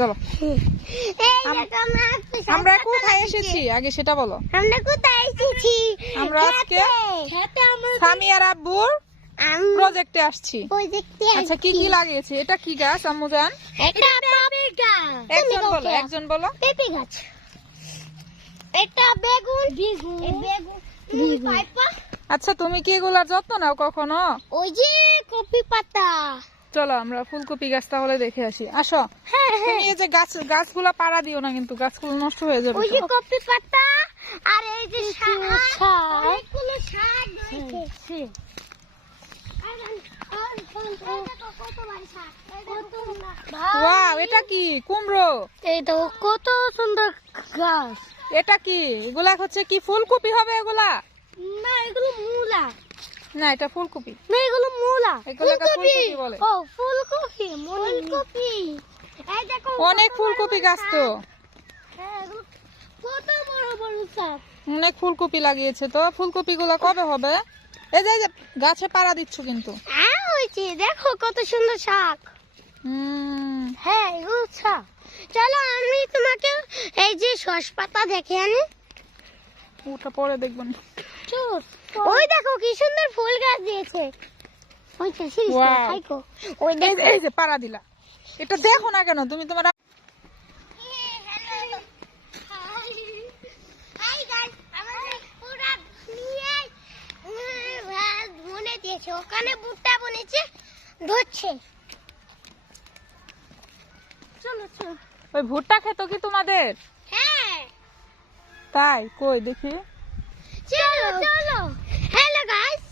চলো আমরা কোথায় এসেছি আগে সেটা বলো। আমরা কোথায় এসেছি? আমরা আজকে সামিয়ার আব্বুর প্রজেক্টে আসছি। আচ্ছা কি কি লাগিয়েছে? এটা কি গাছ আম্মু জান? এটা পেঁপে গাছ। একজন বলো। পেঁপে গাছ। এটা বেগুন। আচ্ছা তুমি কি এগুলার যত্ন নাও কখনো? ওই যে কপি পাতা। চলো আমরা ফুলকপি গাছ তাহলে দেখে আসি। আসো। তুমি এই যে গাছগুলা পাড়া দিও না, কিন্তু গাছগুলো নষ্ট হয়ে যাবে। ওই যে কপি পাতা আর এই যে শাক, অনেকগুলো শাক রয়েছে। ওয়াও, এটা কি? কুমড়ো। এই তো কত সুন্দর গাছ। এটা কি? এগুলা হচ্ছে কি ফুলকপি হবে এগুলা? না এগুলো মূলা। না এটা ফুলকপি। না এগুলো মূলা। এগুলাকে ফুলকপি বলে। ও ফুলকপি, ফুলকপি। এই দেখো অনেক ফুলকপি গাছ তো। হ্যাঁ এগুলো কত বড় বড় শাক। অনেক ফুলকপি লাগিয়েছে তো। ফুলকপি গুলা কবে হবে? এই যে গাছে পাড়া দিচ্ছ কিন্তু। হয়েছে দেখো কত সুন্দর শাক। হ্যাঁ এগুলো শাক। চলো আমি তোমাকে এই যে শসপাতা দেখে আনি। ওটা পরে দেখবেন। ওই দেখো কি সুন্দর ফুল গাছ দিয়েছে। ওইটা সিরিয়াসলি খাইকো। ওই দেখো এই যে পাড়া দিলা। এটা দেখো না কেন তুমি? তোমার ওখানে ভুট্টা বনেছে ধরছে। চলো চলো। ওই ভুট্টা খেতো কি তোমাদের? হ্যাঁ তাই কই দেখি। চলো চলো। হ্যালো গাইস,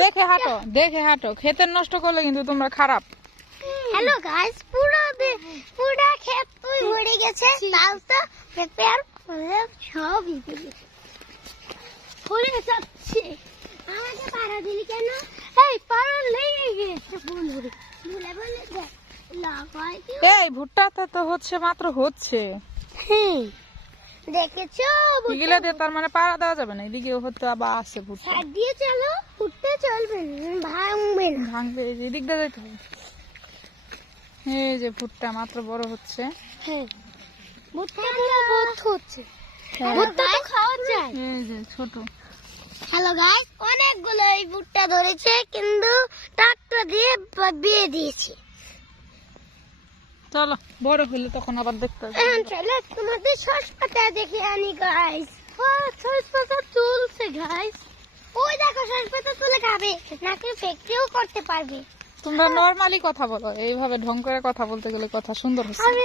দেখে হাঁটো, দেখে হাঁটো। ক্ষেতের নষ্ট করলে কিন্তু তোমরা খারাপ। হ্যালো গাইস, পুরো ক্ষেত তুই ভরে গেছে। তাও তো পেঁপে সবই গেছে। ফুলে যাচ্ছে। আমাকে পাড়া দিলি কেন? এই পাড়া লেগে গেছে ফুল ভরে। বলে দেখ লাগাই দিও। এই ভুট্টাটা তো হচ্ছে মাত্র হচ্ছে। দেখেছো? এগুলা দিয়ে তার মানে পাড়া দেওয়া যাবে না। এদিকেও হতে আবার আছে ভুট্টা। সার দিয়ে চলো, উঠতে চলবে না, ভাঙবে না। ভাঙবে, এদিক দিয়ে যাইতে হবে। এই যে ভুট্টা মাত্র বড় হচ্ছে। হ্যাঁ ভুট্টা বহুত হচ্ছে। ভুট্টা তো খাওয়া যায়। এই যে ছোট। হ্যালো গাইস, অনেকগুলো এই ভুট্টা ধরেছে কিন্তু ট্রাক্টর দিয়ে বিয়ে দিয়েছে। চলো বড় হলে তখন আবার দেখতে হবে। এখন চলো তোমাদের শসপাতা দেখে আনি গাইস। ও শসপাতা তুলছে গাইস। ওই দেখো শসপাতা তুলে খাবে, নাকি ফ্যাক্টরিও করতে পারবে। তোমরা নরমালি কথা বলো, এইভাবে ঢং করে কথা বলতে গেলে কথা সুন্দর হচ্ছে। আমি